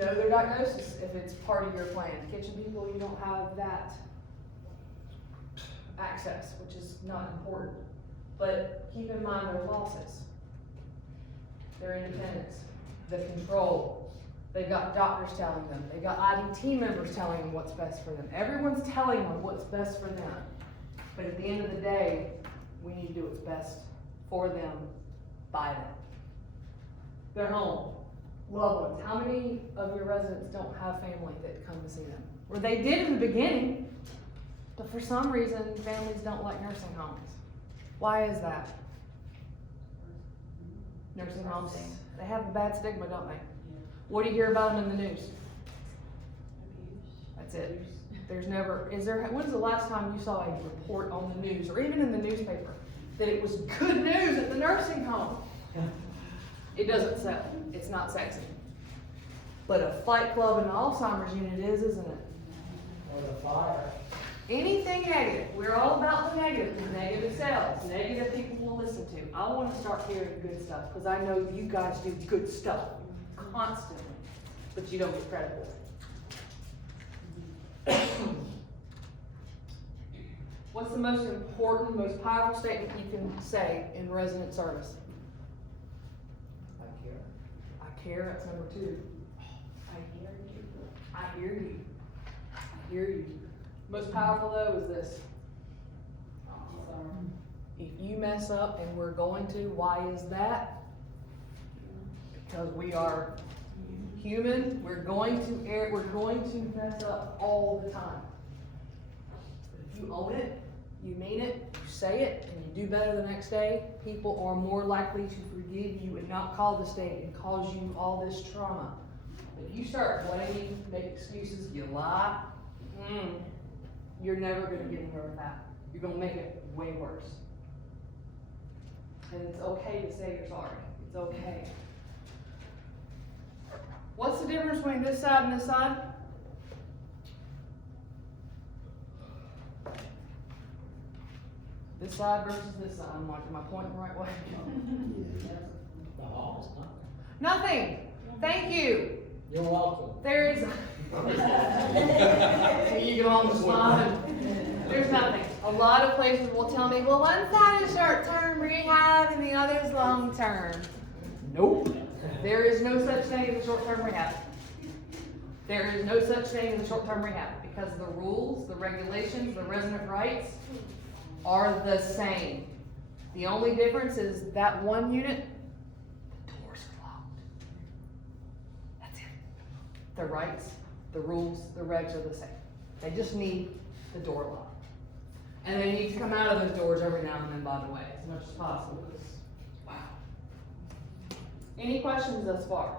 know their diagnosis if it's part of your plan. Kitchen people, you don't have that access, which is not important. But keep in mind their losses, their independence, the control. They've got doctors telling them. They've got IDT members telling them what's best for them. Everyone's telling them what's best for them. But at the end of the day, we need to do what's best for them, by them. Their home, loved ones. How many of your residents don't have family that come to see them? Or they did in the beginning, but for some reason, families don't like nursing homes. Why is that? Nursing homes, they have a bad stigma, don't they? What do you hear about them in the news? That's it. There's never, when's the last time you saw a report on the news, or even in the newspaper, that it was good news at the nursing home? It doesn't sell. It's not sexy. But a fight club and an Alzheimer's unit is, isn't it? Or the fire. Anything negative. We're all about the negative. Negative sells. Negative people will listen to. I want to start hearing good stuff because I know you guys do good stuff constantly, but you don't get credit for it. What's the most important, most powerful statement you can say in resident service? I care. I care, that's number 2. I hear you. I hear you. I hear you. Most powerful though is this. If you mess up, and we're going to, why is that? Because we are human. We're going to err. We're going to mess up all the time. If you own it, you mean it, you say it, and you do better the next day, people are more likely to forgive you and not call the state and cause you all this trauma. If you start blaming, make excuses, you lie, you're never going to get anywhere with that. You're going to make it way worse. And it's okay to say you're sorry. It's okay. What's the difference between this side and this side? This side versus this side. Am I pointing the right way? The hall's nothing. Nothing. Thank you. You're welcome. There is. You can almost smile. There's nothing. A lot of places will tell me, well, one side is short-term rehab and the other is long-term. Nope. There is no such thing as a short-term rehab. There is no such thing as a short-term rehab because the rules, the regulations, the resident rights are the same. The only difference is that one unit, the doors are locked. That's it. The rights, the rules, the regs are the same. They just need the door locked. And they need to come out of those doors every now and then, by the way, as much as possible. Wow. Any questions thus far?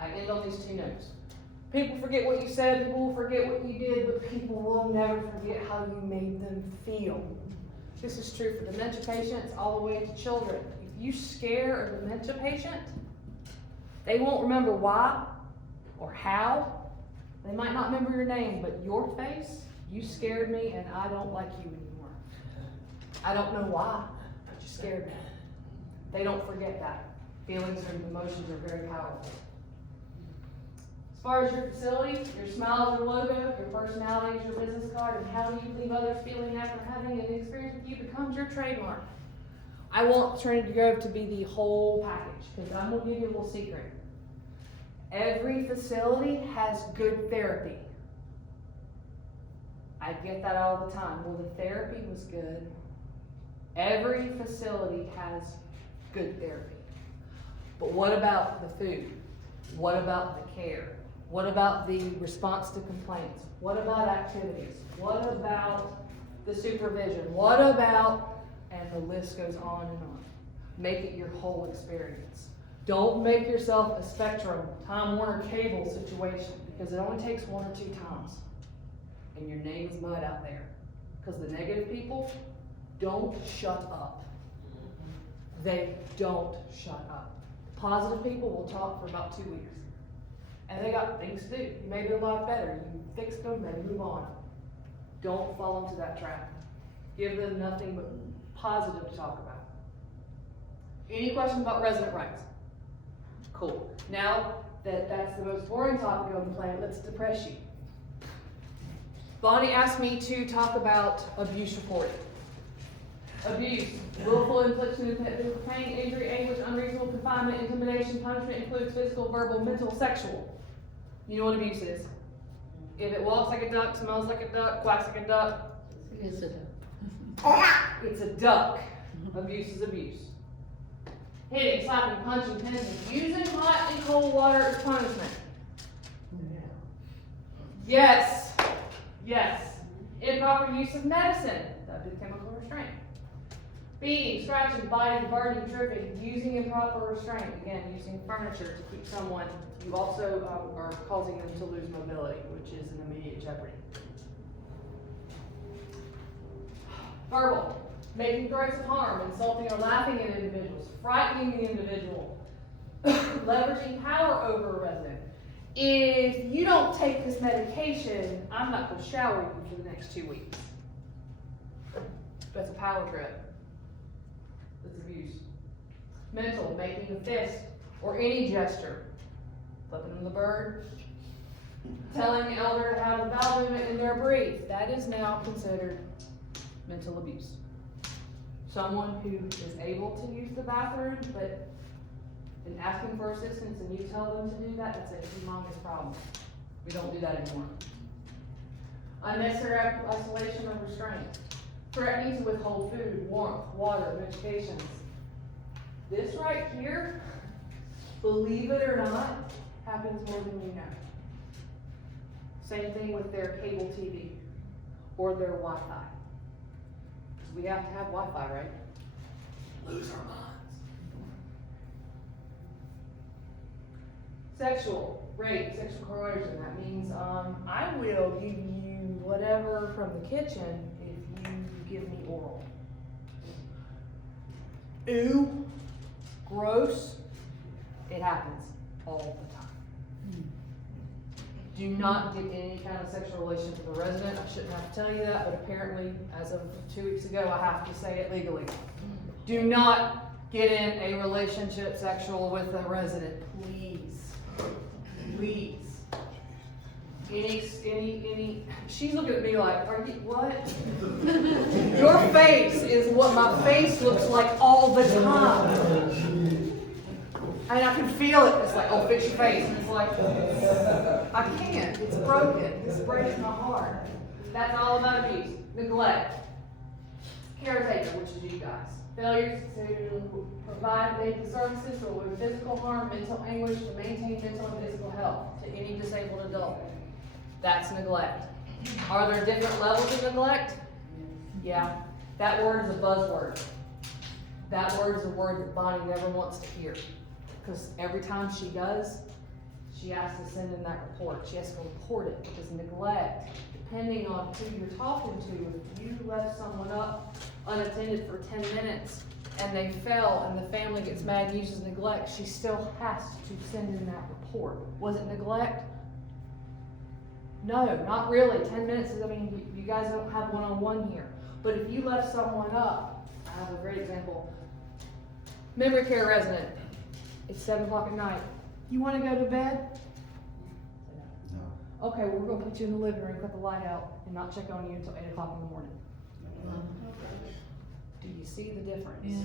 I end on these 2 notes. People forget what you said, people will forget what you did, but people will never forget how you made them feel. This is true for dementia patients all the way to children. If you scare a dementia patient, they won't remember why or how. They might not remember your name, but your face, you scared me and I don't like you anymore. I don't know why, but you scared me. They don't forget that. Feelings and emotions are very powerful. As far as your facility, your smile is your logo, your personality is your business card, and how you leave others feeling after having an experience with you becomes your trademark. I want Trinity Grove to be the whole package, because I'm going to give you a little secret. Every facility has good therapy. I get that all the time. Well, the therapy was good. Every facility has good therapy. But what about the food? What about the care? What about the response to complaints? What about activities? What about the supervision? What about, and the list goes on and on. Make it your whole experience. Don't make yourself a Spectrum, Time Warner Cable situation, because it only takes 1 or 2 times. And your name is mud out there. Because the negative people don't shut up. They don't shut up. Positive people will talk for about 2 weeks. And they got things to do. You made their life better. You fixed them, they move on. Don't fall into that trap. Give them nothing but positive to talk about. Any questions about resident rights? Cool. Now, that that's the most boring topic on the planet. Let's depress you. Bonnie asked me to talk about abuse reporting. Abuse, willful infliction of physical pain, injury, anguish, unreasonable confinement, intimidation, punishment includes physical, verbal, mental, sexual. You know what abuse is. If it walks like a duck, smells like a duck, quacks like a duck, Is it? it's a duck. Abuse is abuse. Hitting, slapping, punching, pinching, using hot and cold water as punishment. Yes. Yes. Improper use of medicine. That would be chemical restraint. Beating, scratching, biting, burning, tripping, using improper restraint. Again, using furniture to keep someone. You also are causing them to lose mobility, which is an immediate jeopardy. Verbal. Making threats of harm, insulting or laughing at individuals, frightening the individual, leveraging power over a resident. If you don't take this medication, I'm not going to shower you for the next 2 weeks. That's a power trip. That's abuse. Mental, making a fist or any gesture. Flipping them the bird. Telling the elder to have a bowel movement in their breathe. That is now considered mental abuse. Someone who is able to use the bathroom, but in asking for assistance and you tell them to do that, that's a humongous problem. We don't do that anymore. Unnecessary isolation or restraint. Threatening to withhold food, warmth, water, medications. This right here, believe it or not, happens more than you know. Same thing with their cable TV or their Wi-Fi. We have to have Wi-Fi, right? Lose our minds. Sexual, rape, sexual coercion. That means I will give you whatever from the kitchen if you give me oral. Ew, gross. It happens all the time. Do not get any kind of sexual relations with a resident. I shouldn't have to tell you that, but apparently, as of 2 weeks ago, I have to say it legally. Do not get in a relationship sexual with a resident, please. Please. Any, she's looking at me like, are you, what? Your face is what my face looks like all the time. And I can feel it. It's like, oh, fix your face. And it's like, I can't. It's broken. This breaks my heart. That's all about abuse. Neglect. Caretaker, which is you guys. Failure to provide basic services or with physical harm, mental anguish, to maintain mental and physical health to any disabled adult. That's neglect. Are there different levels of neglect? Yeah. That word is a buzzword. That word is a word that Bonnie never wants to hear. Because every time she does, she has to send in that report. She has to report it because neglect, depending on who you're talking to, if you left someone up unattended for 10 minutes and they fell and the family gets mad and uses neglect, she still has to send in that report. Was it neglect? No, not really. 10 minutes is, I mean, you guys don't have one-on-one here. But if you left someone up, I have a great example. Memory care resident. It's 7 o'clock at night. You want to go to bed? No. Okay, well, we're going to put you in the living room, cut the light out, and not check on you until 8 o'clock in the morning. Do you see the difference? Yeah.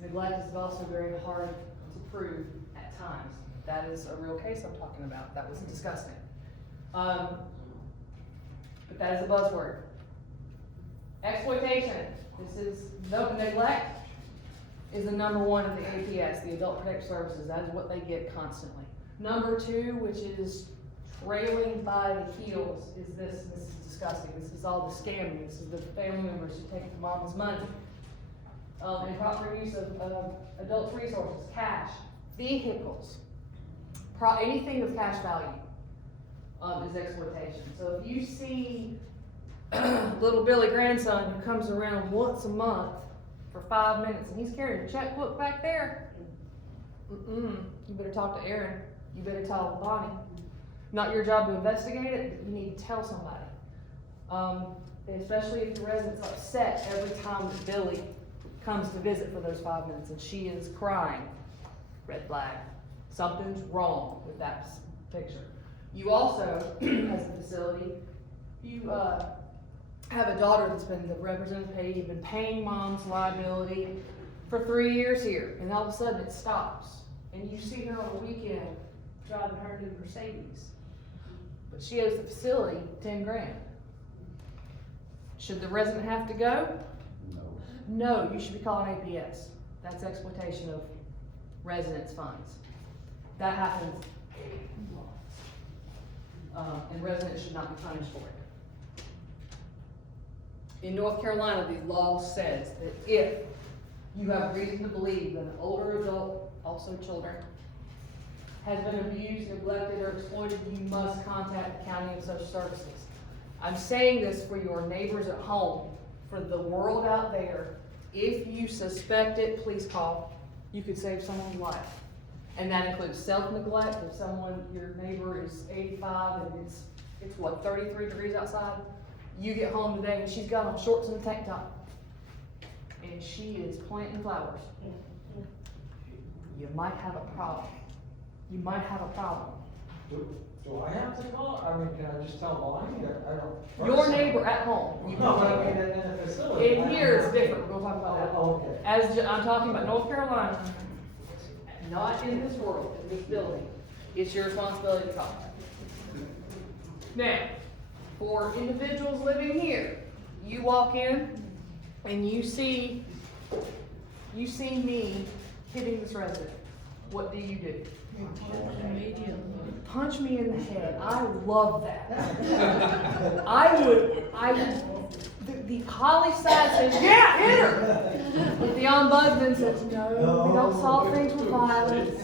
Neglect is also very hard to prove at times. That is a real case I'm talking about. That was disgusting. But that is a buzzword. Exploitation. This is neglect. Is the number one in the APS, the Adult Protective Services. That is what they get constantly. Number 2, which is trailing by the heels, is this. This is disgusting. This is all the scamming. This is the family members who take the mom's money. Improper use of adult resources, cash, vehicles, anything of cash value is exploitation. So if you see little Billy grandson who comes around once a month for 5 minutes and he's carrying a checkbook back there, you better talk to Aaron. You better tell Bonnie. Not your job to investigate it, but you need to tell somebody. Especially if the resident's upset every time that Billy comes to visit for those 5 minutes and she is crying. Red flag. Something's wrong with that picture. You also, as a facility, you have a daughter that's been the representative payee, been paying mom's liability for 3 years here, and all of a sudden it stops. And you see her on the weekend driving her new Mercedes. But she owes the facility 10 grand. Should the resident have to go? No, you should be calling APS. That's exploitation of residents' funds. That happens a lot. And residents should not be punished for it. In North Carolina, the law says that if you have reason to believe that an older adult, also children, has been abused, neglected, or exploited, you must contact the County of Social Services. I'm saying this for your neighbors at home, for the world out there. If you suspect it, please call. You could save someone's life. And that includes self-neglect. If your neighbor is 85 and it's what, 33 degrees outside? You get home today and she's got on shorts and a tank top. And she is planting flowers. You might have a problem. You might have a problem. Do I have to call? I mean, can I just tell Bonnie that I don't? Your neighbor at home. You No, but I mean, in the facility. In here is different, we'll talk about that. Oh, okay. I'm talking about North Carolina, not in this world, in this building. It's your responsibility to call. Now, for individuals living here, you walk in and you see me hitting this resident. What do you do? Punch me in the head. I love that. The poli side says, yeah, hit her. But the ombudsman says, no, we don't solve things with violence.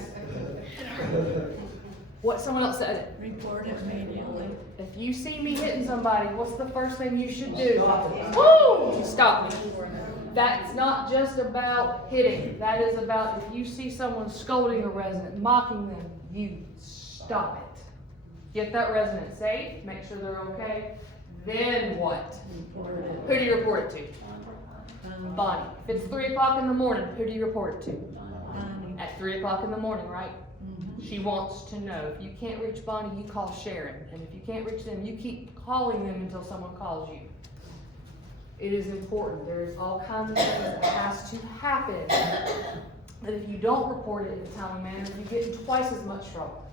What someone else said. Report it immediately. If you see me hitting somebody, what's the first thing you should do? Stop it. Woo! You stop me. That's not just about hitting. That is about if you see someone scolding a resident, mocking them, you stop it. Get that resident safe, make sure they're okay. Then what? Who do you report it to? Bonnie. If it's 3 o'clock in the morning, who do you report it to? At 3 o'clock in the morning, right? She wants to know. If you can't reach Bonnie, you call Sharon. And if you can't reach them, you keep calling them until someone calls you. It is important. There's all kinds of things that has to happen. That if you don't report it in a timely manner, you get in twice as much trouble.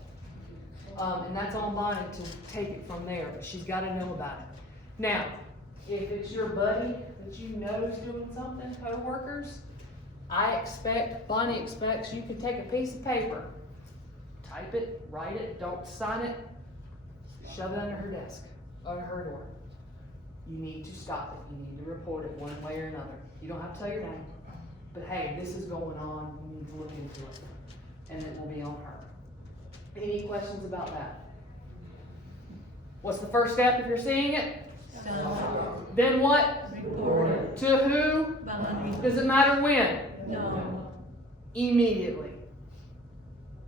And that's on Bonnie to take it from there, but she's got to know about it. Now, if it's your buddy that you know is doing something, co-workers, Bonnie expects you can take a piece of paper, type it, write it, don't sign it, shove it under her desk, under her door. You need to stop it. You need to report it one way or another. You don't have to tell your name, but hey, this is going on. You need to look into it, and it will be on her. Any questions about that? What's the first step if you're seeing it? Stop. Then what? Report it. To who? Bonnie. Does it matter when? No. Immediately.